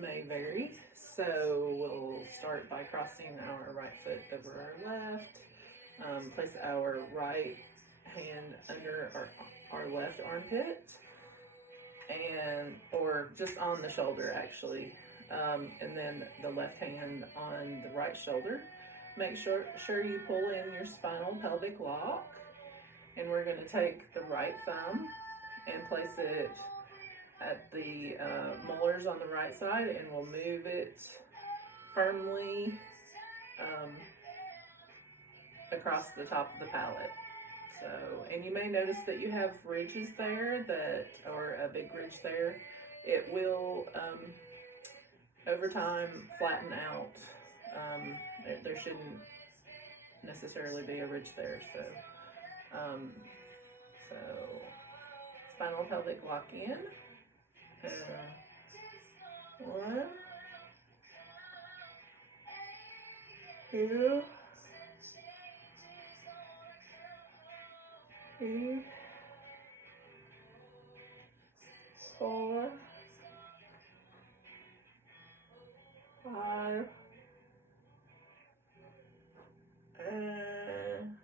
may vary. So we'll start by crossing our right foot over our left. Place our right hand under our left armpit, and or just on the shoulder actually, and then the left hand on the right shoulder. Make sure you pull in your spinal pelvic lock, and we're going to take the right thumb and place it at the molars on the right side, and we'll move it firmly across the top of the palate. So, and you may notice that you have ridges there, or a big ridge there. It will over time flatten out. There shouldn't necessarily be a ridge there. So spinal pelvic lock in. 1, 2, 3, 4, 5, and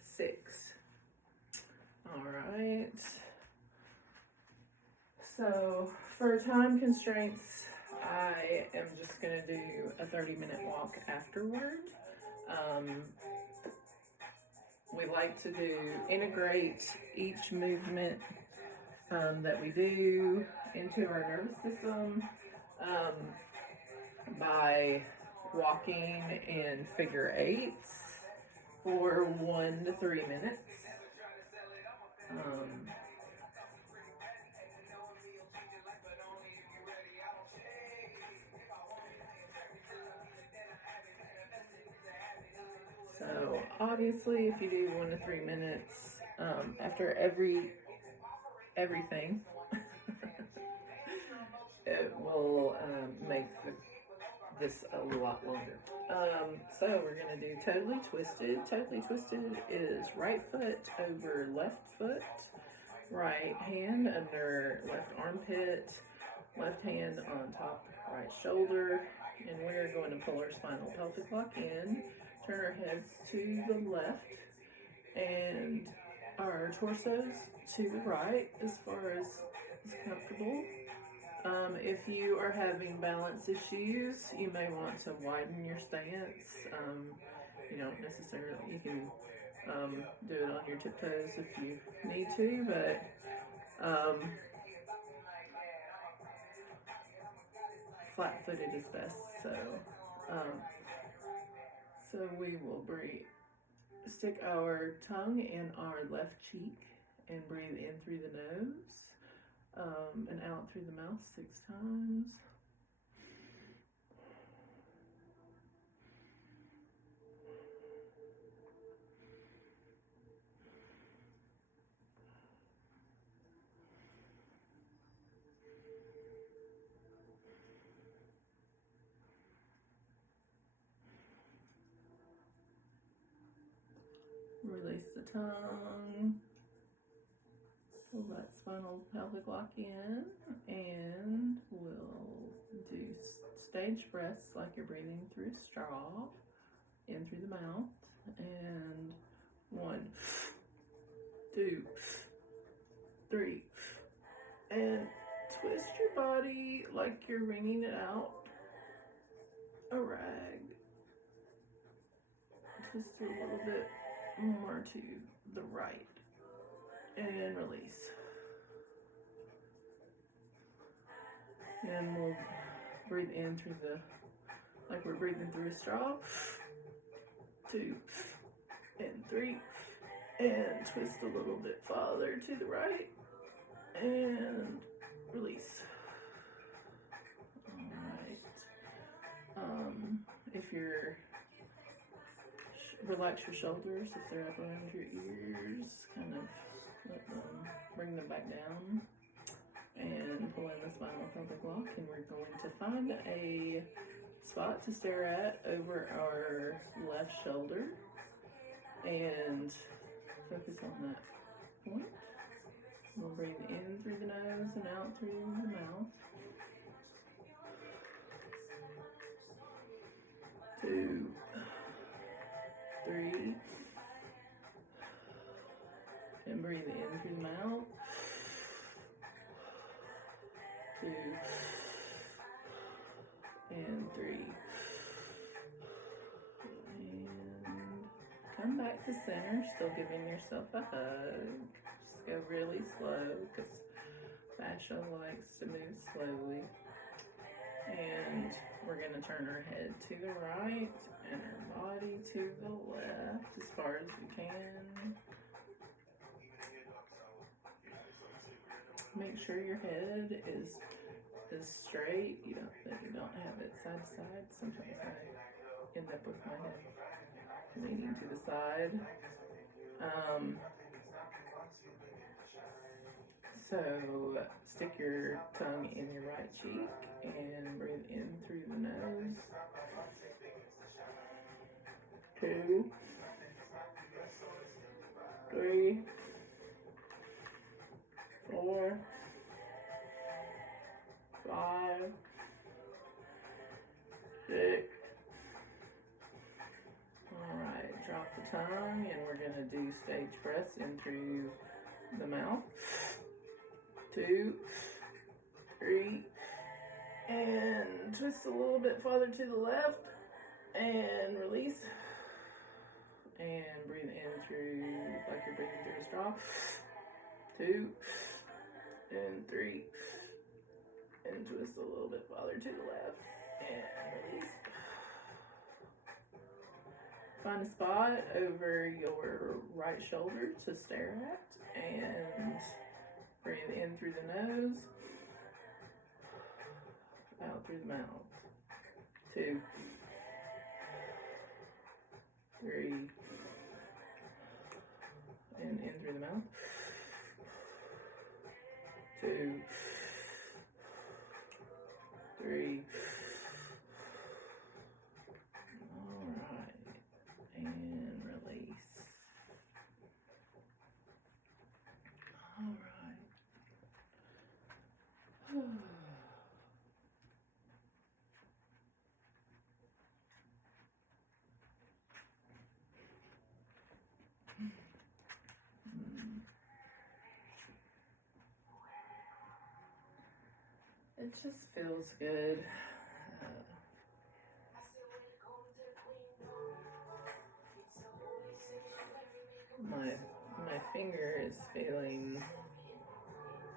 6. All right. So for time constraints, I am just going to do a 30-minute walk afterward. We like to integrate each movement that we do into our nervous system by walking in figure eights for 1 to 3 minutes. So obviously, if you do 1 to 3 minutes after everything, it will make this a lot longer. So we're going to do totally twisted. Totally twisted is right foot over left foot, right hand under left armpit, left hand on top right shoulder, and we're going to pull our spinal pelvic lock in, turn our heads to the left, and our torsos to the right as far as is comfortable. If you are having balance issues, you may want to widen your stance. You don't necessarily, you can do it on your tiptoes if you need to, but flat-footed is best. So we will stick our tongue in our left cheek and breathe in through the nose. And out through the mouth 6 times. Release the tongue. Pull that spinal pelvic lock in, and we'll do stage breaths like you're breathing through a straw, in through the mouth, and 1, 2, 3, and twist your body like you're wringing it out a rag. Twist it a little bit more to the right. And release. And we'll breathe in through like we're breathing through a straw. 2, and 3, and twist a little bit farther to the right, and release. All right. If you're relax your shoulders if they're up around your ears, kind of bring them back down, and pull in the spinal pelvic lock, and we're going to find a spot to stare at over our left shoulder and focus on that point. We'll breathe in through the nose and out through the mouth. 2, and 3. And come back to center, still giving yourself a hug. Just go really slow because Fascial likes to move slowly. And we're going to turn our head to the right and our body to the left as far as we can. Make sure your head is straight. That you don't have it side to side. Sometimes I end up with my head leaning to the side. So stick your tongue in your right cheek and breathe in through the nose. 2, 3, 4, 5, 6. Alright, drop the tongue and we're going to do stage breaths in through the mouth. 2, 3, and twist a little bit farther to the left and release. And breathe in through like you're breathing through a straw. 2, and 3, and twist a little bit farther to the left and release. Find a spot over your right shoulder to stare at and breathe in through the nose, out through the mouth. 2, 3, and in through the mouth. 2, 3. Alright. And release. Alright. It just feels good. My finger is feeling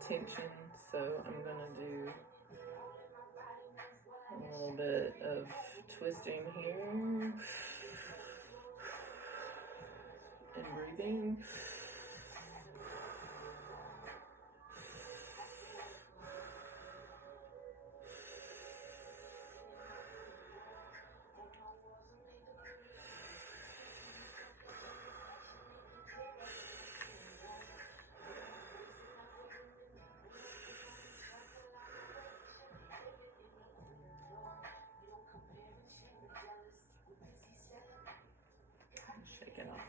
tension, so I'm gonna do a little bit of twisting here and breathing. Shake it off.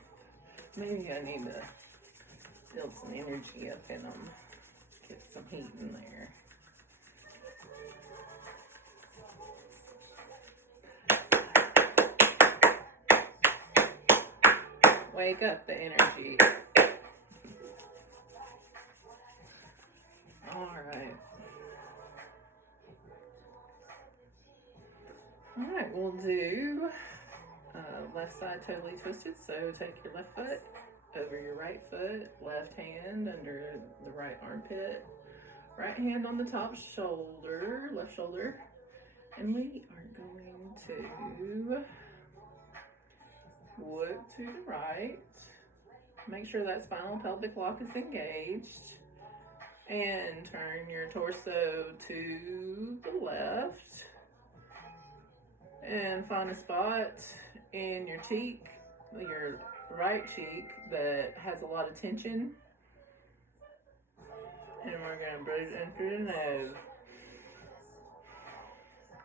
Maybe I need to build some energy up in them. Get some heat in there. Wake up the energy. Alright. Alright, we'll do left side totally twisted. So take your left foot over your right foot, left hand under the right armpit, right hand on the top shoulder, left shoulder, and we are going to look to the right. Make sure that spinal pelvic lock is engaged, and turn your torso to the left, and find a spot in your cheek, your right cheek, that has a lot of tension. And we're going to breathe in through the nose.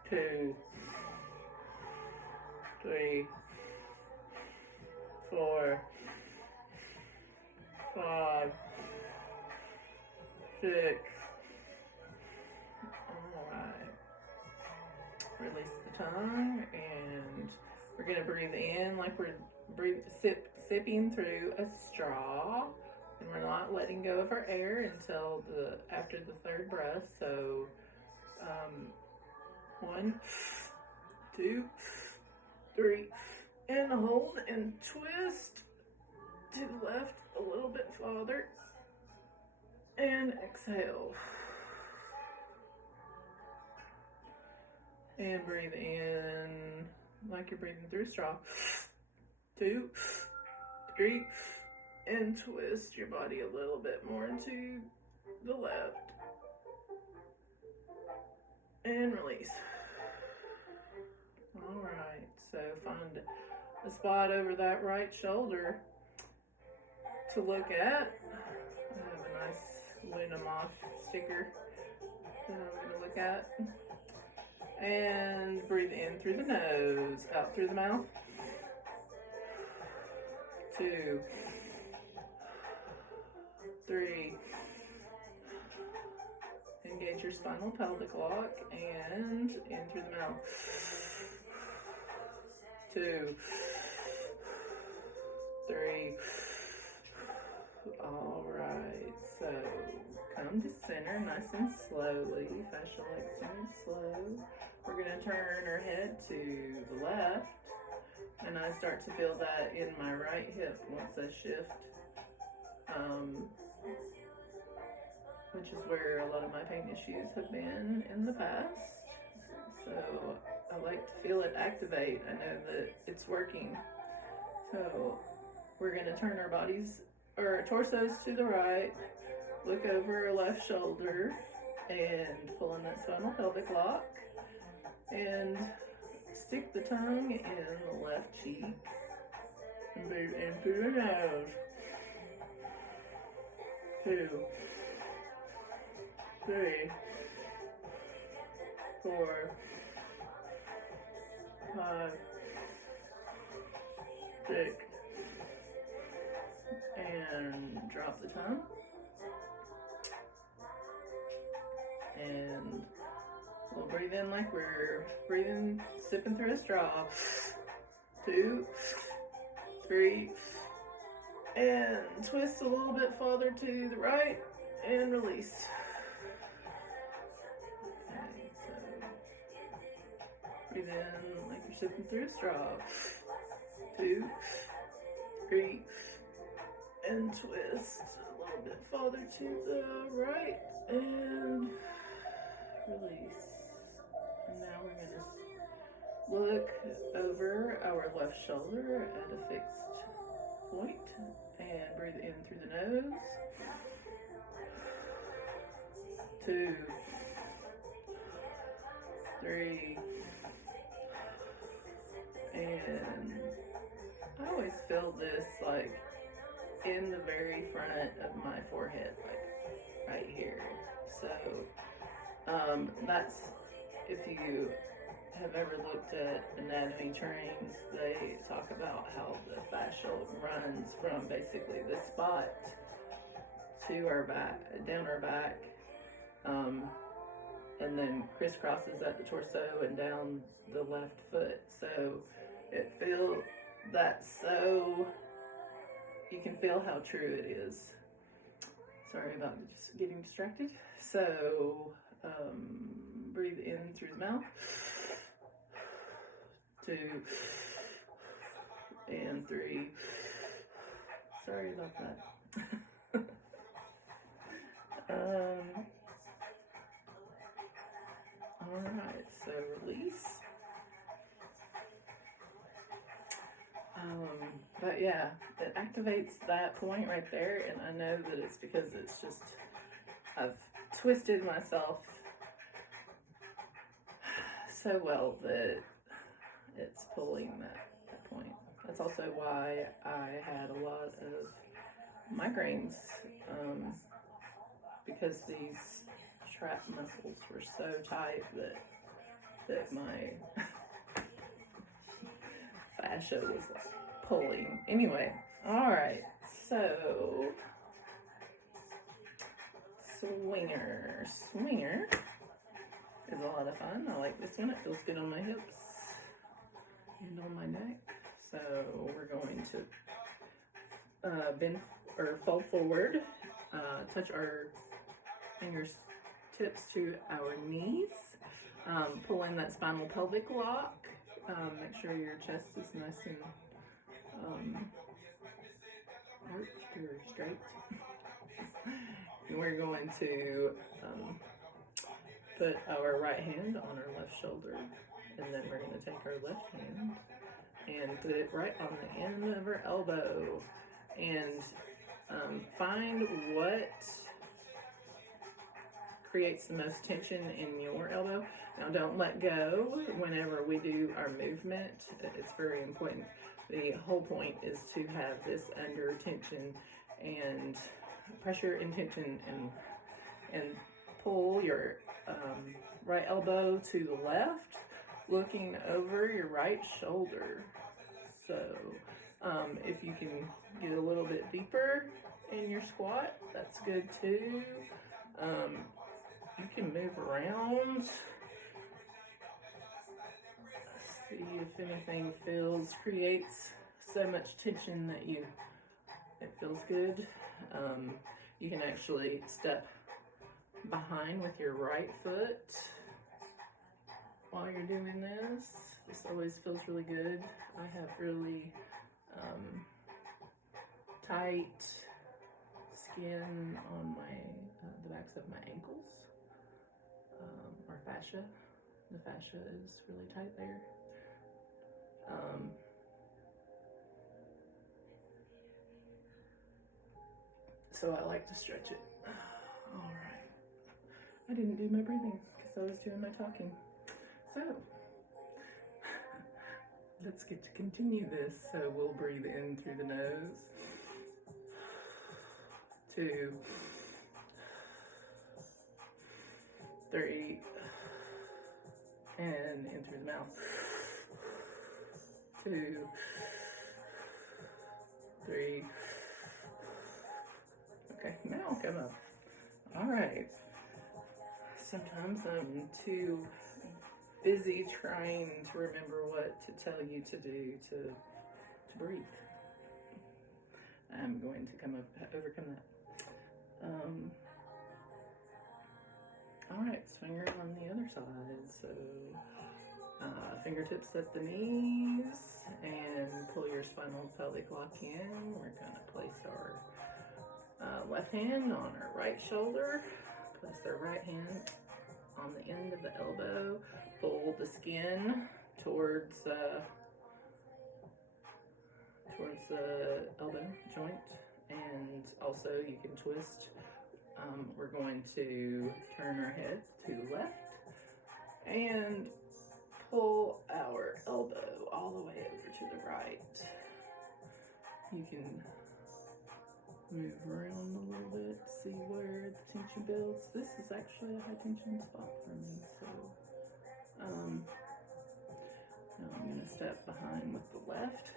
2, 3, 4, 5, 6. Alright. Release the tongue, and we're going to breathe in like we're sipping through a straw. And we're not letting go of our air until after the third breath. So 1, 2, 3, and hold and twist to the left a little bit farther, and exhale. And breathe in like you're breathing through a straw. 2, 3, and twist your body a little bit more into the left. And release. Alright, so find a spot over that right shoulder to look at. I have a nice Luna Moth sticker that I'm going to look at. And breathe in through the nose, out through the mouth. 2, 3. Engage your spinal pelvic lock and in through the mouth. 2, 3. All right, so come to center nice and slowly. Fascial extend slow. We're going to turn our head to the left, and I start to feel that in my right hip once I shift, which is where a lot of my pain issues have been in the past. So I like to feel it activate. I know that it's working. So we're going to turn our bodies, or our torsos to the right, look over our left shoulder, and pull in that spinal pelvic lock. And stick the tongue in the left cheek and breathe in through the nose. 2, 3, 4, 5, 6, and drop the tongue. And we'll breathe in like we're breathing, sipping through a straw. 2, 3, and twist a little bit farther to the right and release. Okay, so breathe in like you're sipping through a straw. 2, 3, and twist a little bit farther to the right and release. And now we're going to look over our left shoulder at a fixed point and breathe in through the nose. 2, 3, and I always feel this like in the very front of my forehead, like right here. So that's, if you have ever looked at anatomy trainings, they talk about how the fascial runs from basically this spot to our back, down our back, and then crisscrosses at the torso and down the left foot. So it feels that, so you can feel how true it is. Sorry about just getting distracted. So breathe in through the mouth. 2, and 3. Sorry about that. Alright, so release. But yeah, it activates that point right there, and I know that it's because it's just, I've twisted myself so well that it's pulling that point. That's also why I had a lot of migraines, because these trap muscles were so tight that my fascia was like pulling. Anyway, alright, so Swinger is a lot of fun. I like this one. It feels good on my hips and on my neck. So we're going to bend or fold forward, touch our fingertips to our knees, Pull in that spinal pelvic lock. Make sure your chest is nice and arched or straight. And we're going to put our right hand on our left shoulder, and then we're going to take our left hand and put it right on the end of our elbow, and find what creates the most tension in your elbow. Now don't let go whenever we do our movement. It's very important. The whole point is to have this under tension and pressure and tension, and pull your right elbow to the left, looking over your right shoulder. So if you can get a little bit deeper in your squat, that's good too. You can move around. See if anything creates so much tension that it feels good. You can actually step behind with your right foot while you're doing this. This always feels really good. I have really tight skin on the backs of my ankles, or fascia. The fascia is really tight there. So I like to stretch it. All right. I didn't do my breathing because I was doing my talking. So let's get to continue this. So we'll breathe in through the nose. 2, 3, and in through the mouth. 2, 3. Okay, now come up. All right. Sometimes I'm too busy trying to remember what to tell you to do to breathe. I'm going to overcome that. All right, swingers on the other side. So fingertips at the knees, and pull your spinal pelvic lock in. We're going to place our left hand on our right shoulder. Place our right hand on the end of the elbow. Pull the skin towards the elbow joint, and also you can twist. We're going to turn our head to the left and pull our elbow all the way over to the right. You can move around a little bit, see where the tension builds. This is actually a high tension spot for me, so now I'm going to step behind with the left,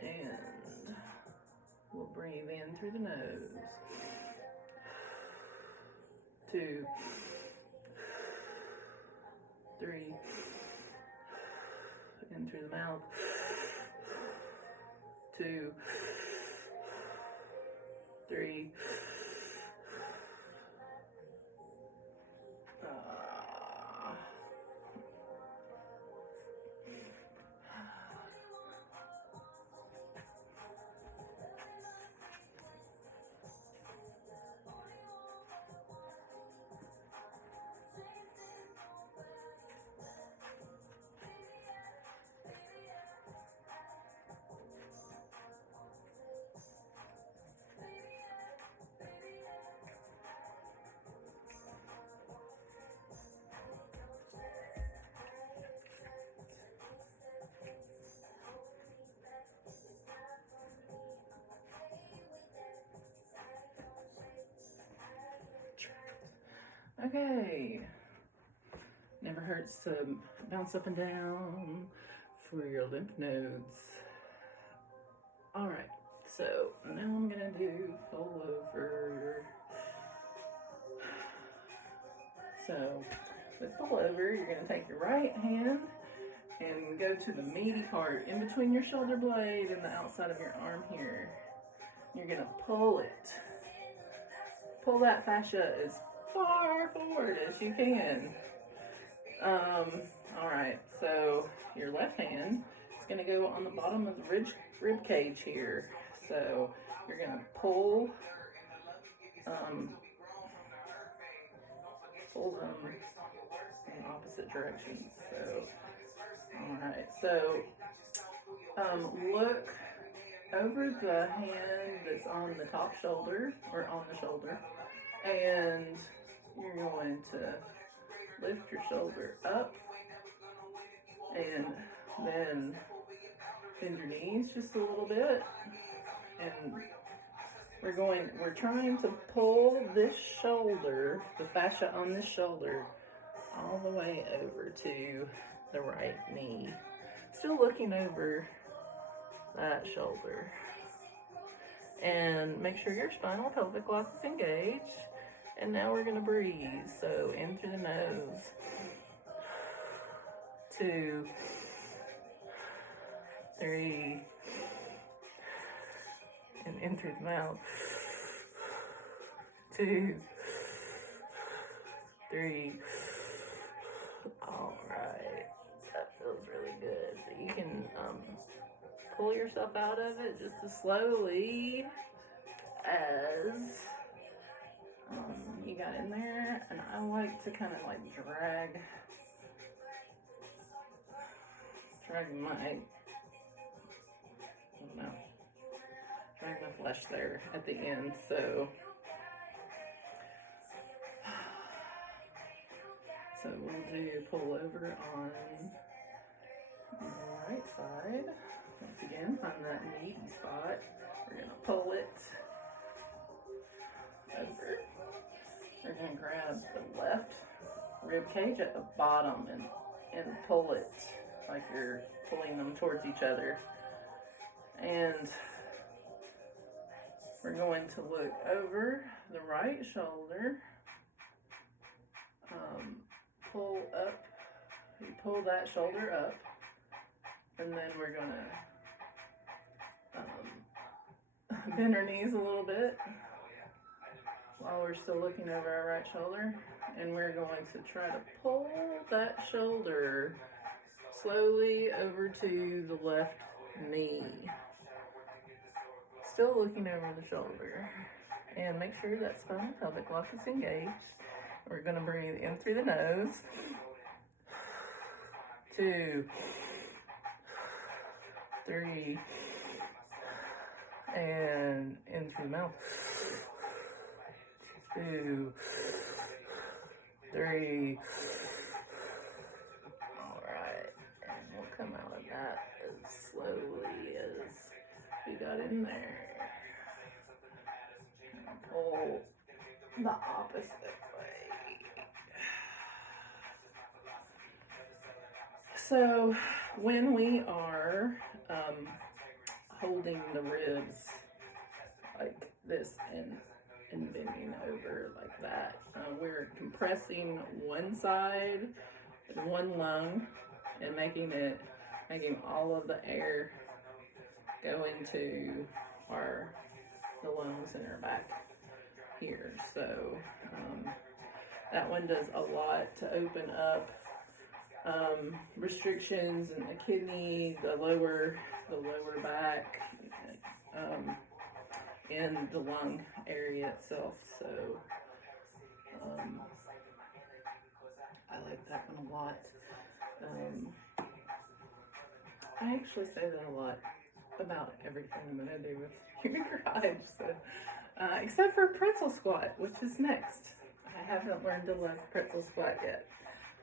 and we'll breathe in through the nose. 2, 3, in through the mouth. 2, 3. Okay, never hurts to bounce up and down for your lymph nodes. All right, so now I'm gonna do pull over. So with pull over, you're gonna take your right hand and go to the meaty part in between your shoulder blade and the outside of your arm here. You're gonna pull it. Pull that fascia as far forward as you can. All right, so your left hand is going to go on the bottom of the rib cage here. So you're going to pull them in opposite directions. So, all right, so look over the hand that's on the top shoulder or on the shoulder, and you're going to lift your shoulder up and then bend your knees just a little bit, and we're trying to pull this shoulder, the fascia on this shoulder, all the way over to the right knee. Still looking over that shoulder. And make sure your spinal pelvic lock is engaged. And now we're going to breathe. So in through the nose. 2, 3, and in through the mouth. 2, 3. All right, that feels really good. So you can pull yourself out of it just as slowly as you got in there. And I like to kind of like drag my flesh there at the end. So we'll do pull over on the right side. Once again, find that meaty spot. We're gonna pull it over. We're gonna grab the left rib cage at the bottom and pull it like you're pulling them towards each other. And we're going to look over the right shoulder, pull up, you pull that shoulder up, and then we're gonna bend our knees a little bit while we're still looking over our right shoulder, and we're going to try to pull that shoulder slowly over to the left knee. Still looking over the shoulder, and make sure that spinal pelvic lock is engaged. We're going to breathe in through the nose. 2, 3, and in through the mouth. 2, 3. All right, and we'll come out of that as slowly as we got in there. Pull the opposite way. So when we are holding the ribs like this and bending over like that, we're compressing one side, one lung, and making all of the air go into the lungs in our back here. So that one does a lot to open up restrictions in the kidney, the lower back, and the lung area itself. So I like that one a lot. I actually say that a lot about everything that I do with human garage. So except for pretzel squat, which is next. I haven't learned to love pretzel squat yet,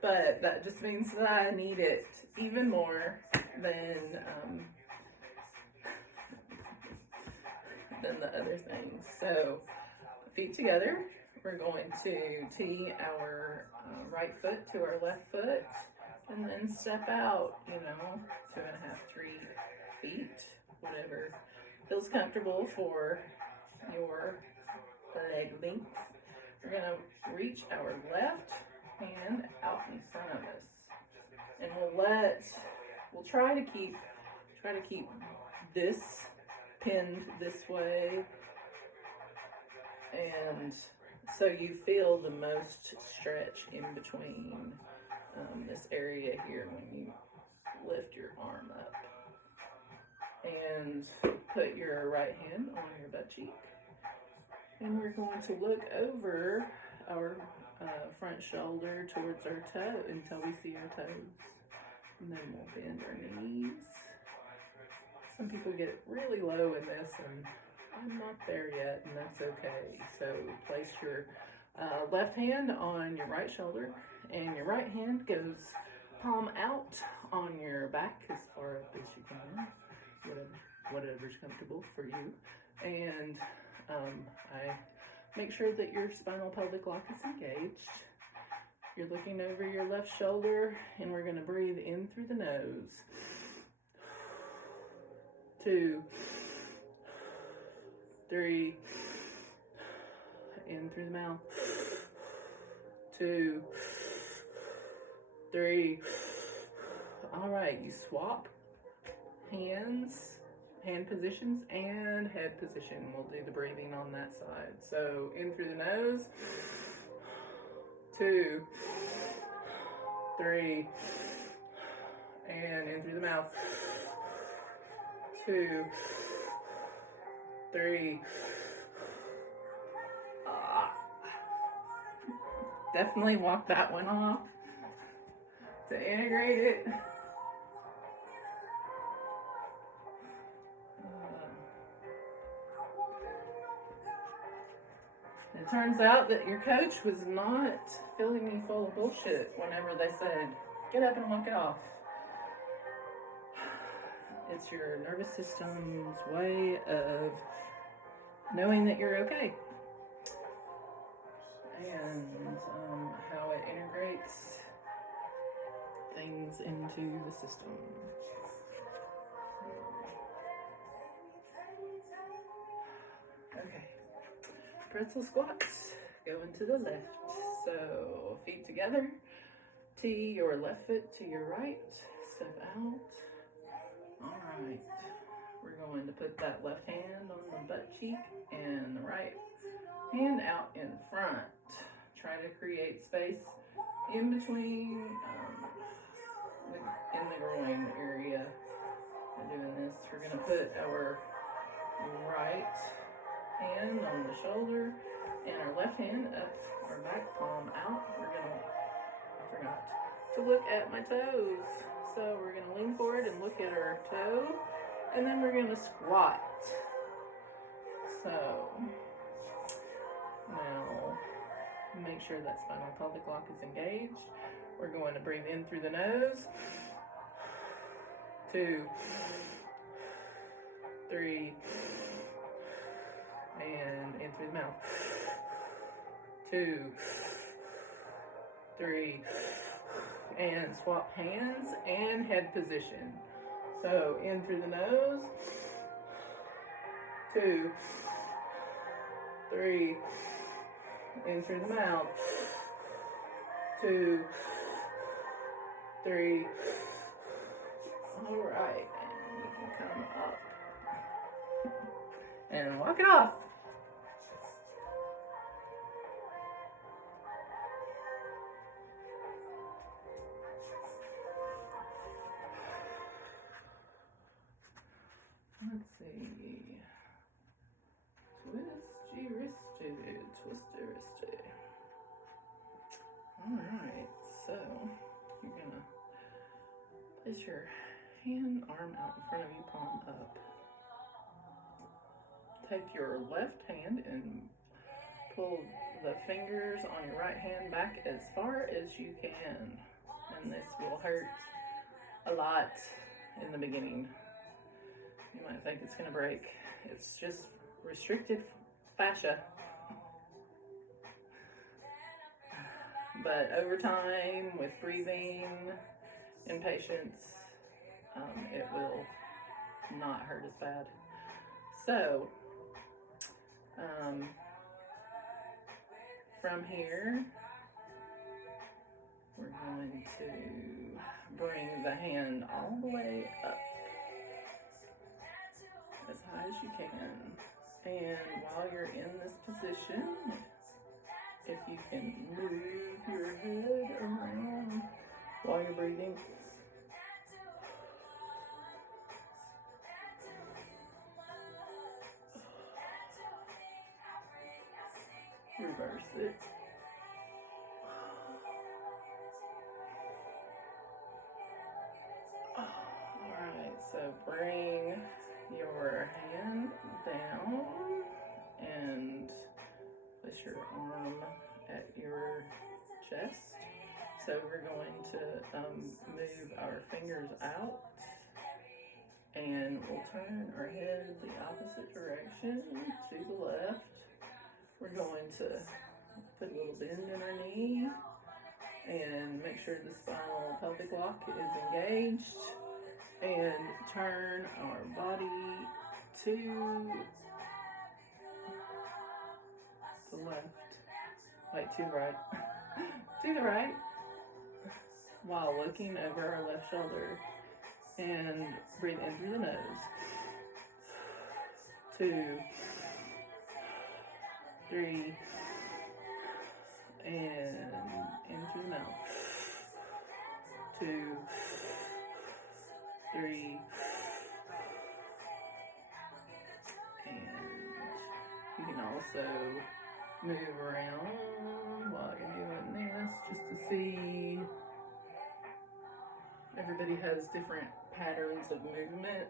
but that just means that I need it even more than the other things. So feet together, we're going to tee our right foot to our left foot, and then step out, 2.5, 3 feet, whatever feels comfortable for your leg length. We're going to reach our left hand out in front of us, and we'll try to keep this pinned this way and So you feel the most stretch in between this area here when you lift your arm up. And put your right hand on your butt cheek. And we're going to look over our front shoulder towards our toe until we see our toes. And then we'll bend our knees. Some people get really low in this, and I'm not there yet, and that's okay. So place your left hand on your right shoulder, and your right hand goes palm out on your back as far up as you can, whatever's comfortable for you. And I make sure that your spinal pelvic lock is engaged. You're looking over your left shoulder, and we're going to breathe in through the nose. 2, 3, in through the mouth. 2, 3. All right, you swap hands, hand positions, and head position. We'll do the breathing on that side. So in through the nose. 2, 3, and in through the mouth. 2, 3. Definitely walk that one off to integrate it. It turns out that your coach was not filling me full of bullshit whenever they said, get up and walk it off. It's your nervous system's way of knowing that you're okay. And how it integrates things into the system. Okay. Pretzel squats. Going to the left. So feet together. Tee your left foot to your right. Step out. Alright, we're going to put that left hand on the butt cheek and the right hand out in front. Try to create space in between, in the groin area. By doing this, we're going to put our right hand on the shoulder and our left hand up our back palm out. We're going to, I forgot to look at my toes. So we're going to lean forward and look at our toe, and then we're going to squat. So now make sure that spinal pelvic lock is engaged. We're going to breathe in through the nose. 2, 3, and in through the mouth. 2, 3, and swap hands and head position. So in through the nose. 2, 3, in through the mouth. 2, 3. All right, and you can come up and walk it off. Let's see. Twisty wristy. Alright, so you're gonna place your arm out in front of you, palm up. Take your left hand and pull the fingers on your right hand back as far as you can. And this will hurt a lot in the beginning. You might think it's going to break. It's just restricted fascia. But over time, with breathing and patience, it will not hurt as bad. So, from here, we're going to bring the hand all the way up as high as you can. And while you're in this position, if you can move your head around while you're breathing. Reverse it. Alright, so bring your hand down and place your arm at your chest. So we're going to move our fingers out, and we'll turn our head the opposite direction to the left. We're going to put a little bend in our knee and make sure the spinal pelvic lock is engaged, and turn our body to the left, wait, to the right, to the right, while looking over our left shoulder, and breathe in through the nose. 2, 3, and in through the mouth. 2, 3, and you can also move around while you're doing this, just to see. Everybody has different patterns of movement.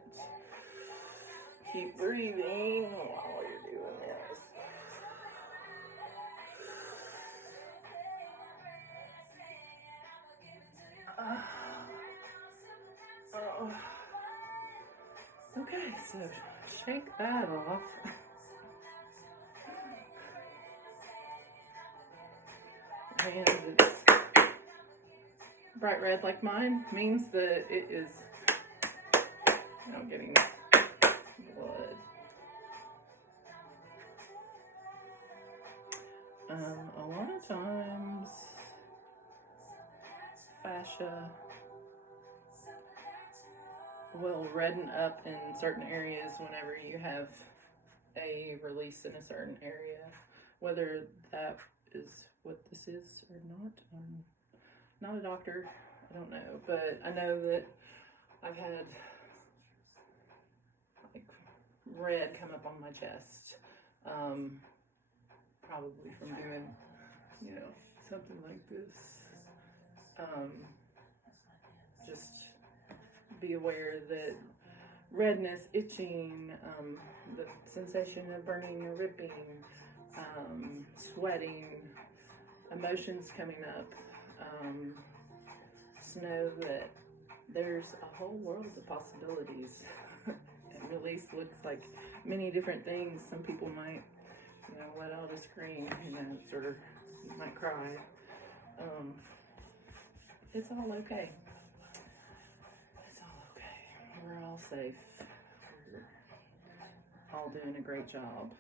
Keep breathing while you're doing this. Okay, so shake that off. And it's bright red like mine means that it is getting blood. A lot of times fascia will redden up in certain areas whenever you have a release in a certain area. Whether that is what this is or not, I'm not a doctor, I don't know, but I know that I've had like red come up on my chest, probably from doing, something like this. Just be aware that redness, itching, the sensation of burning or ripping, sweating, emotions coming up, just know that there's a whole world of possibilities. And release looks like many different things. Some people might, let out a scream, or you might cry. It's all okay. It's all okay. We're all safe. We're all doing a great job.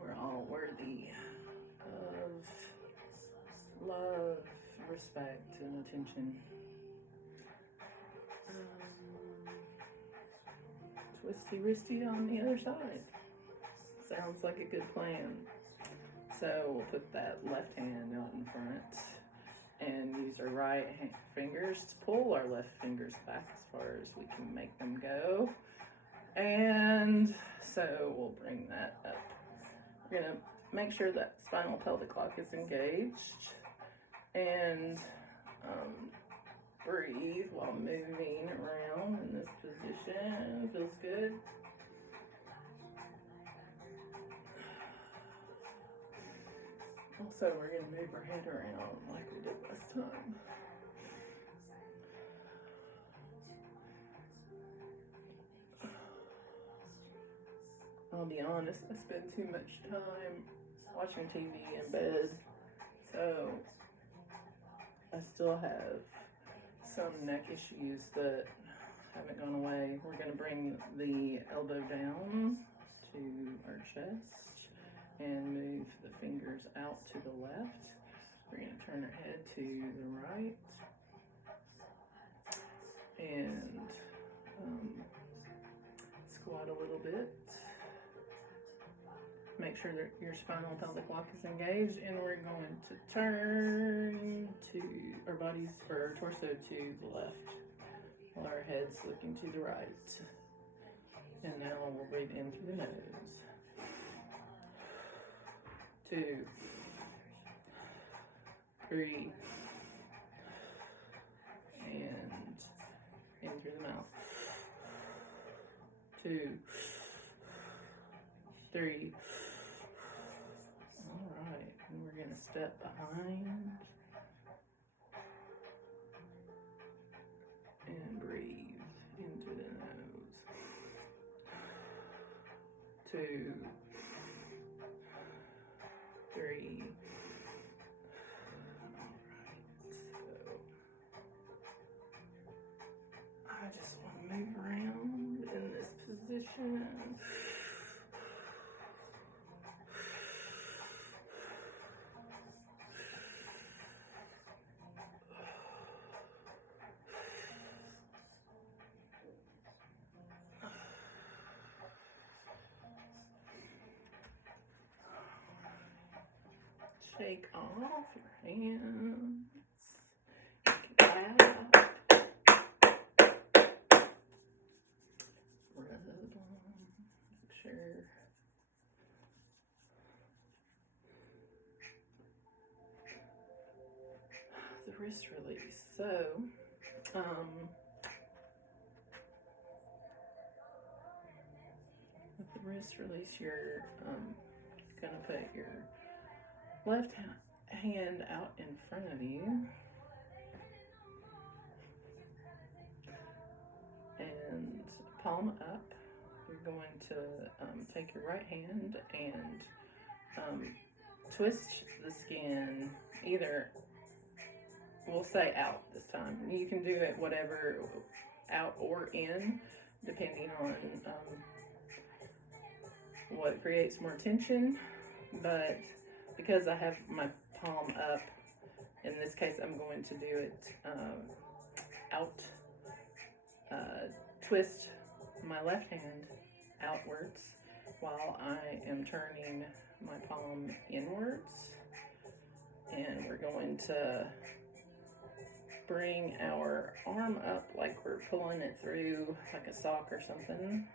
We're all worthy of love, respect, and attention. Twisty wristy on the other side. Sounds like a good plan. So we'll put that left hand out in front and use our right fingers to pull our left fingers back as far as we can make them go. And so we'll bring that up. We're going to make sure that spinal pelvic lock is engaged, and breathe while moving around in this position. Feels good. Also, we're going to move our head around like we did last time. I'll be honest, I spend too much time watching TV in bed, so I still have some neck issues that haven't gone away. We're going to bring the elbow down to our chest and move the fingers out to the left. We're going to turn our head to the right and squat a little bit. Make make sure that your spinal pelvic block is engaged, and we're going to turn to our bodies or our torso to the left while our head's looking to the right. And now we'll breathe in through the nose. 2, 3, and in through the mouth. 2, 3. All right, and we're going to step behind and breathe into the nose. 2, 3. I just want to move around in this position. Shake off your hands. Clap. Rub on. Make sure. The wrist release. So, with the wrist release, you're gonna put your left hand out in front of you and palm up. You're going to take your right hand and twist the skin, either, we'll say out this time. You can do it whatever, out or in, depending on what creates more tension. But because I have my palm up, in this case I'm going to do it out. Twist my left hand outwards while I am turning my palm inwards, and we're going to bring our arm up like we're pulling it through like a sock or something,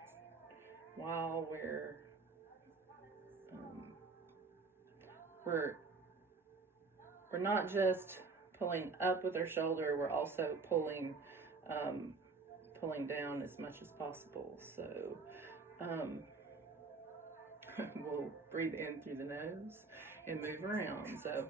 while we're not just pulling up with our shoulder, we're also pulling down as much as possible. So we'll breathe in through the nose and move around. So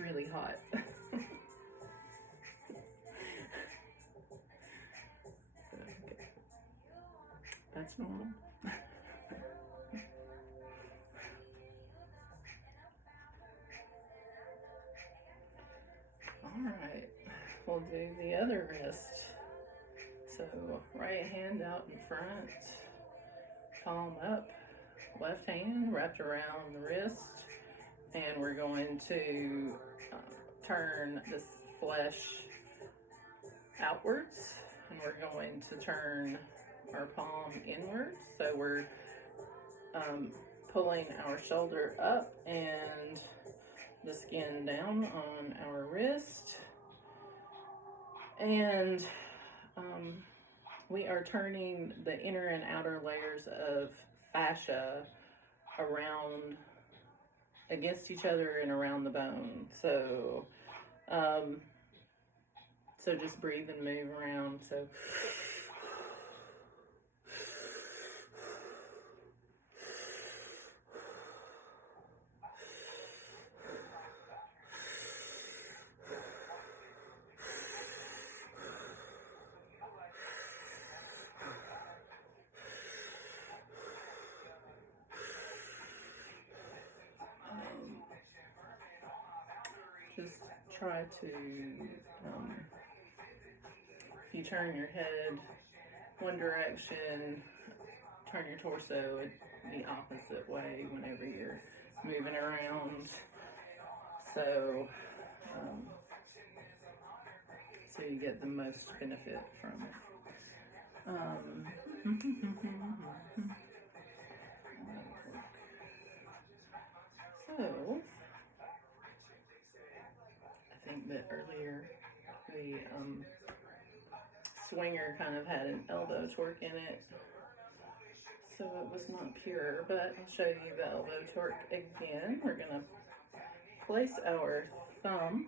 really hot. Okay. That's normal. Alright, we'll do the other wrist. So right hand out in front, palm up, left hand wrapped around the wrist, and we're going to turn this flesh outwards, and we're going to turn our palm inwards. So we're pulling our shoulder up and the skin down on our wrist, and we are turning the inner and outer layers of fascia around against each other and around the bone. So so just breathe and move around. So just try to, if you turn your head one direction, turn your torso the opposite way whenever you're moving around. So, so you get the most benefit from it. So, I think that earlier the swinger kind of had an elbow torque in it, so it was not pure, but I'll show you the elbow torque again. We're going to place our thumb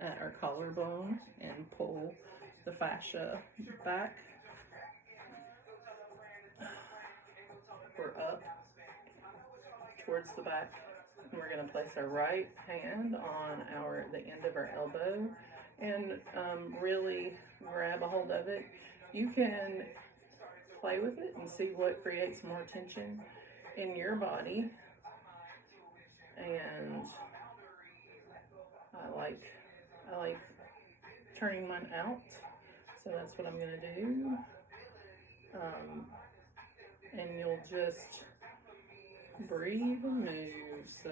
at our collarbone and pull the fascia back or up towards the back. And we're going to place our right hand on the end of our elbow and really grab a hold of it. You can play with it and see what creates more tension in your body. And I like turning mine out, so that's what I'm going to do. And you'll just breathe and move. So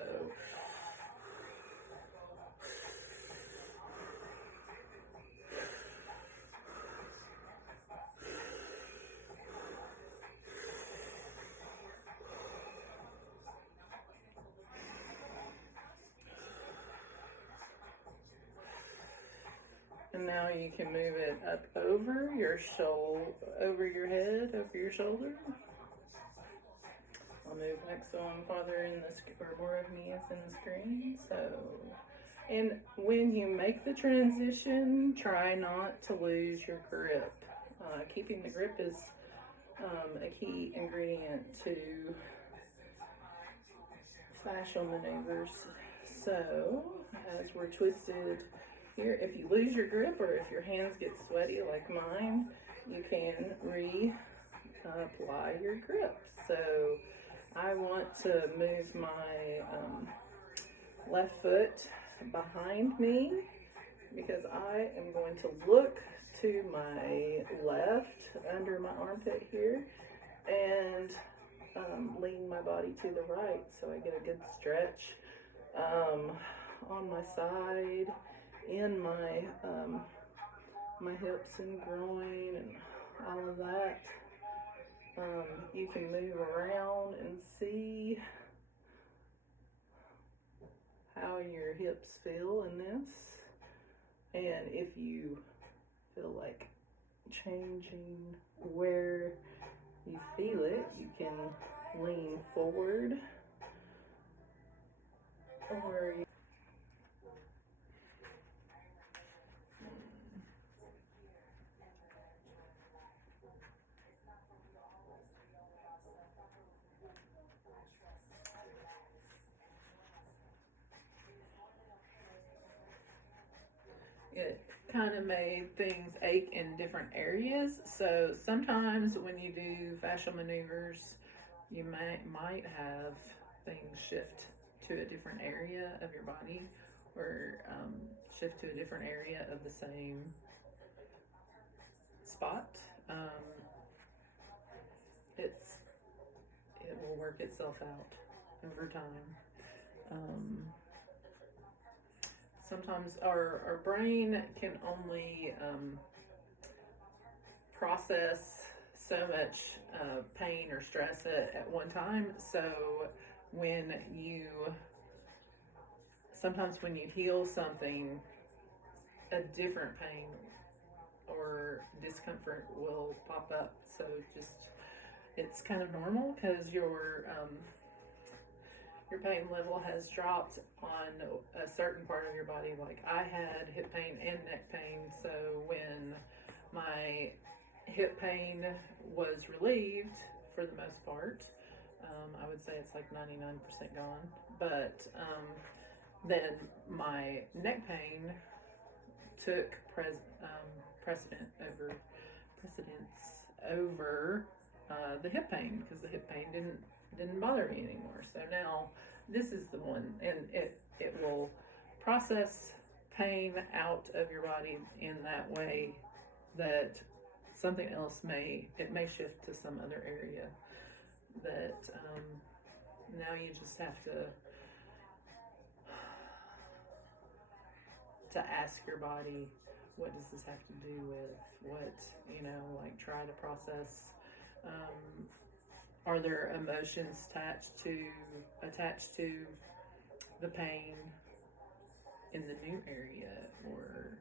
and now you can move it up over your over your head, over your shoulder. I'll move next one farther in the or more of me is in the screen. So, and when you make the transition, try not to lose your grip. Keeping the grip is a key ingredient to fascial maneuvers. So, as we're twisted here, if you lose your grip or if your hands get sweaty like mine, you can apply your grip. So I want to move my left foot behind me because I am going to look to my left under my armpit here and lean my body to the right so I get a good stretch on my side, in my my hips and groin and all of that. You can move around and see how your hips feel in this, and if you feel like changing where you feel it, you can lean forward or you it kind of made things ache in different areas. So sometimes when you do fascial maneuvers, you might have things shift to a different area of your body or shift to a different area of the same spot. It will work itself out over time. Sometimes our brain can only process so much pain or stress at one time. So sometimes when you heal something, a different pain or discomfort will pop up. So it's kind of normal because your pain level has dropped on a certain part of your body. Like I had hip pain and neck pain, so when my hip pain was relieved for the most part, I would say it's like 99% gone, but then my neck pain took precedence over the hip pain because the hip pain didn't bother me anymore. So now this is the one, and it will process pain out of your body in that way, that something else may shift to some other area, that now you just have to ask your body, what does this have to do with what, like try to process, are there emotions attached to the pain in the new area, or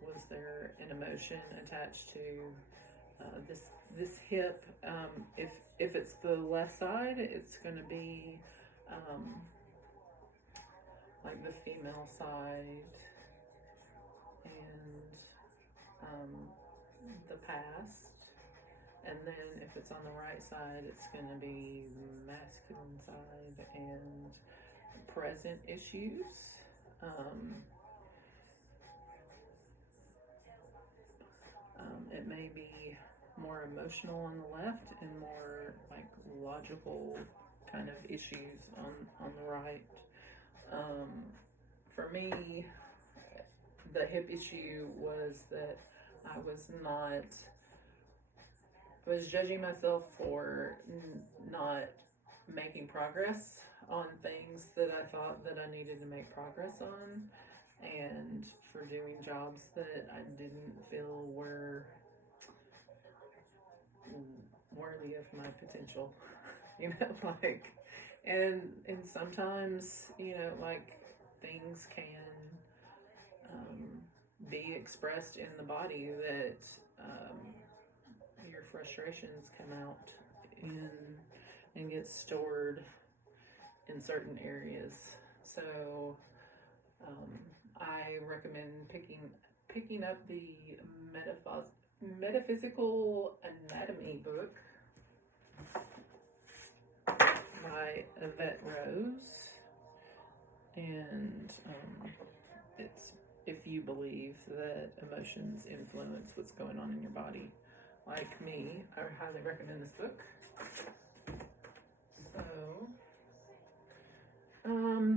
was there an emotion attached to this hip? If it's the left side, it's going to be like the female side, and the past. And then if it's on the right side, it's going to be the masculine side and present issues. It may be more emotional on the left and more like logical kind of issues on the right. For me, the hip issue was that I was judging myself for not making progress on things that I thought that I needed to make progress on, and for doing jobs that I didn't feel were worthy of my potential. Like, and sometimes, like, things can be expressed in the body, that your frustrations come out and get stored in certain areas. So I recommend picking up the Metaphysical Anatomy book by Yvette Rose, and it's if you believe that emotions influence what's going on in your body, like me, I highly recommend this book. So,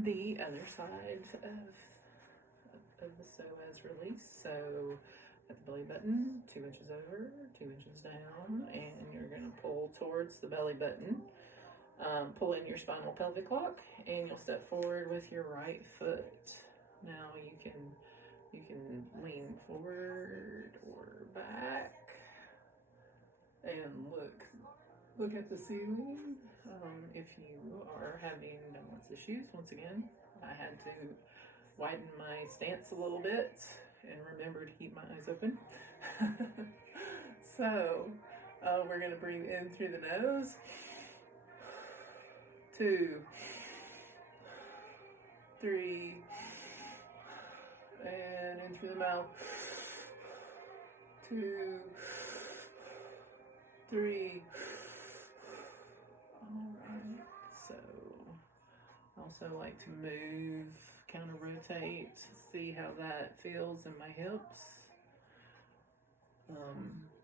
the other side of the sew as release. So, at the belly button, 2 inches over, 2 inches down, and you're going to pull towards the belly button. Pull in your spinal pelvic lock, and you'll step forward with your right foot. Now you can lean forward or back and look at the ceiling. If you are having balance issues, once again, I had to widen my stance a little bit and remember to keep my eyes open. So we're going to breathe in through the nose. 2, 3, and in through the mouth. 2, 3. Alright, so I also like to move, counter rotate, see how that feels in my hips.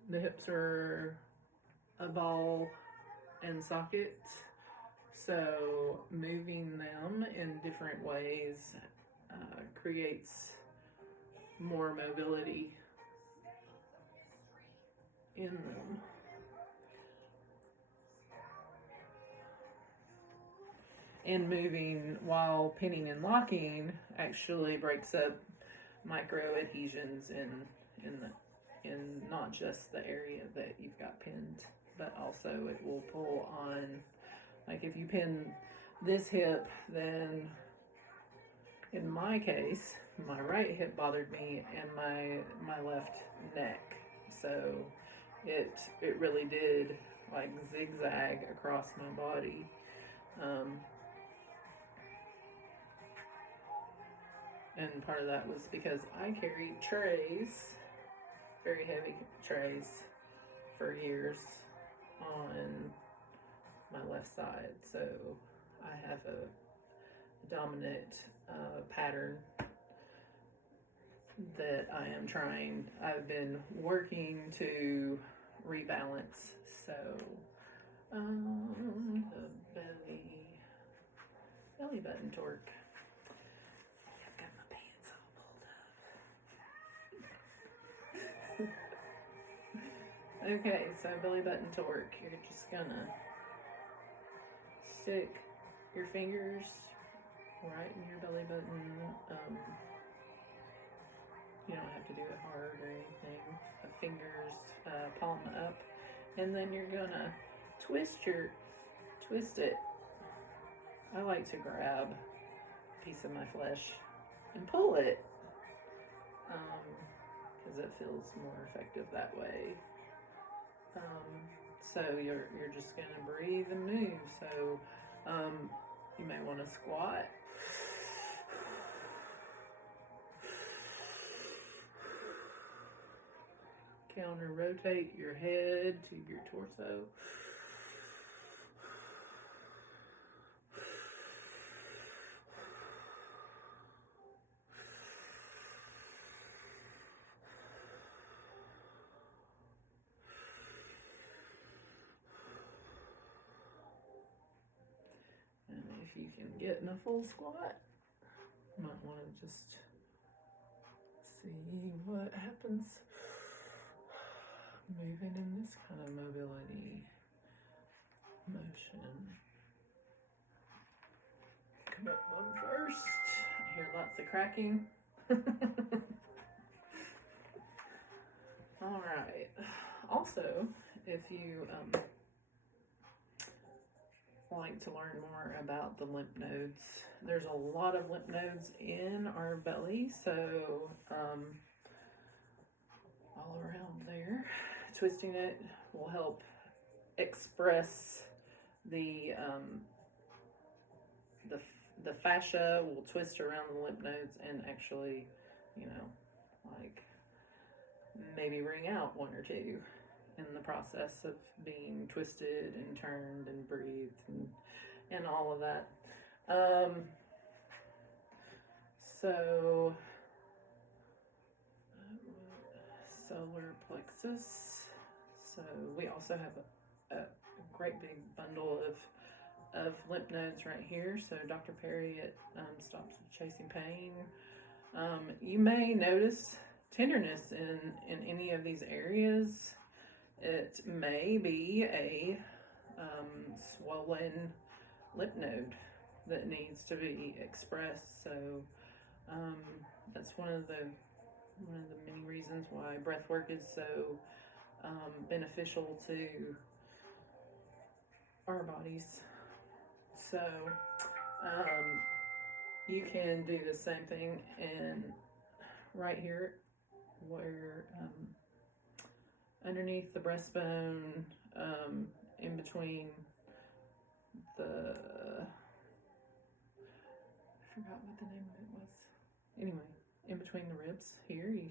The hips are a ball and socket, so moving them in different ways creates more mobility in them. And moving while pinning and locking actually breaks up micro adhesions in not just the area that you've got pinned, but also it will pull on, like if you pin this hip, then in my case, my right hip bothered me and my left neck. So it really did like zigzag across my body. And part of that was because I carried trays, very heavy trays, for years on my left side. So I have a dominant pattern that I've been working to rebalance. So the belly button torque. I've got my pants all pulled up. Okay, so belly button torque. You're just gonna stick your fingers right in your belly button. You don't have to do it hard or anything. Fingers palm up, and then you're gonna twist it. I like to grab a piece of my flesh and pull it, because it feels more effective that way. So you're just gonna breathe and move. So you may want to squat. Counter rotate your head to your torso. And if you can get in a full squat, you might want to just see what happens moving in this kind of mobility motion. Come up one first. I hear lots of cracking. All right. Also, if you like to learn more about the lymph nodes, there's a lot of lymph nodes in our belly, so all around there. Twisting it will help express the fascia will twist around the lymph nodes and actually, like maybe wring out one or two in the process of being twisted and turned and breathed and all of that. So solar plexus. So we also have a great big bundle of lymph nodes right here. So Dr. Perry, it stops chasing pain. You may notice tenderness in any of these areas. It may be a swollen lymph node that needs to be expressed. So that's one of the many reasons why breath work is so beneficial to our bodies. So you can do the same thing and right here where underneath the breastbone, in between the, I forgot what the name of it was. Anyway, in between the ribs here, you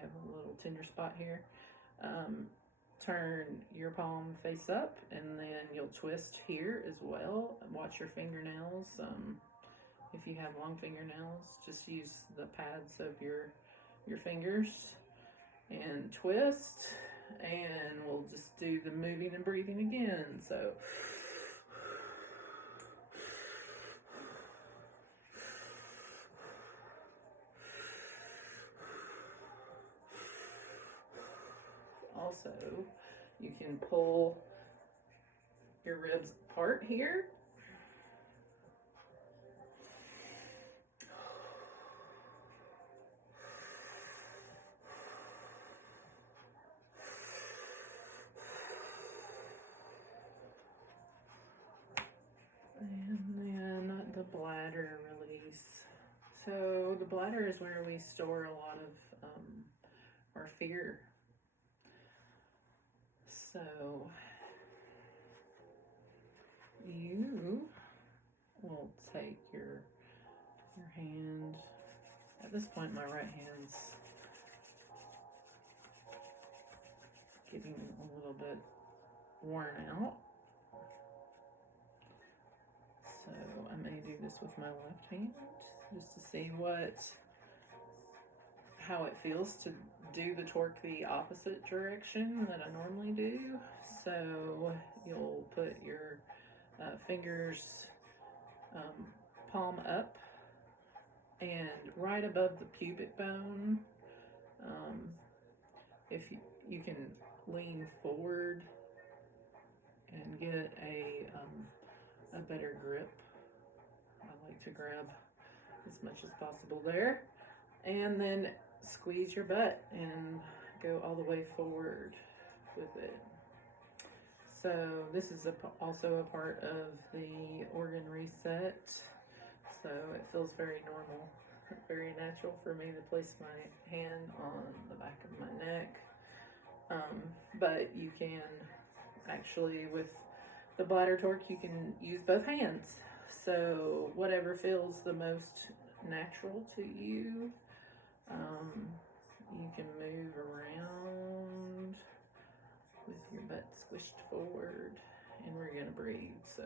have a little tender spot here. Turn your palm face up, and then you'll twist here as well. Watch your fingernails. If you have long fingernails, just use the pads of your fingers and twist, and we'll just do the moving and breathing again. So also, you can pull your ribs apart here. And then the bladder release. So the bladder is where we store a lot of our fear. So you will take your hand. At this point, my right hand's getting a little bit worn out. So I may do this with my left hand just to see how it feels to do the torque the opposite direction that I normally do. So you'll put your fingers palm up and right above the pubic bone. If you can lean forward and get a better grip. I like to grab as much as possible there, and then squeeze your butt and go all the way forward with it. So this is also a part of the organ reset, so it feels very normal, very natural for me to place my hand on the back of my neck. But you can actually, with the bladder torque, you can use both hands. So whatever feels the most natural to you, you can move around with your butt squished forward, and we're gonna breathe. So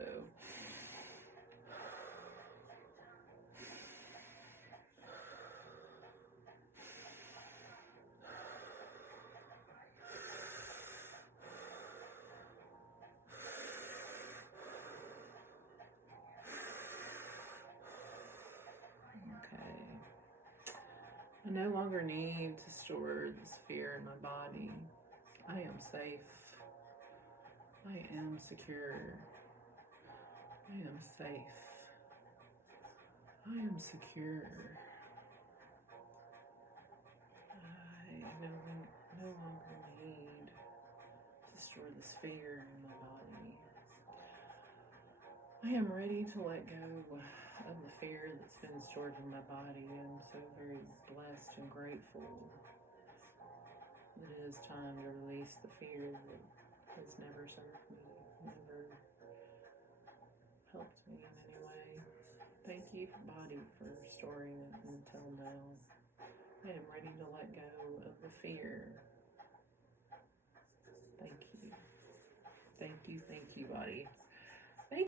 I no longer need to store this fear in my body. I am safe. I am secure. I am safe. I am secure. I no longer need to store this fear in my body. I am ready to let go of the fear that's been stored in my body. I'm so very blessed and grateful that it is time to release the fear that has never served me, never helped me in any way. Thank you, body, for storing it until now. I am ready to let go of the fear. Thank you. Thank you, body.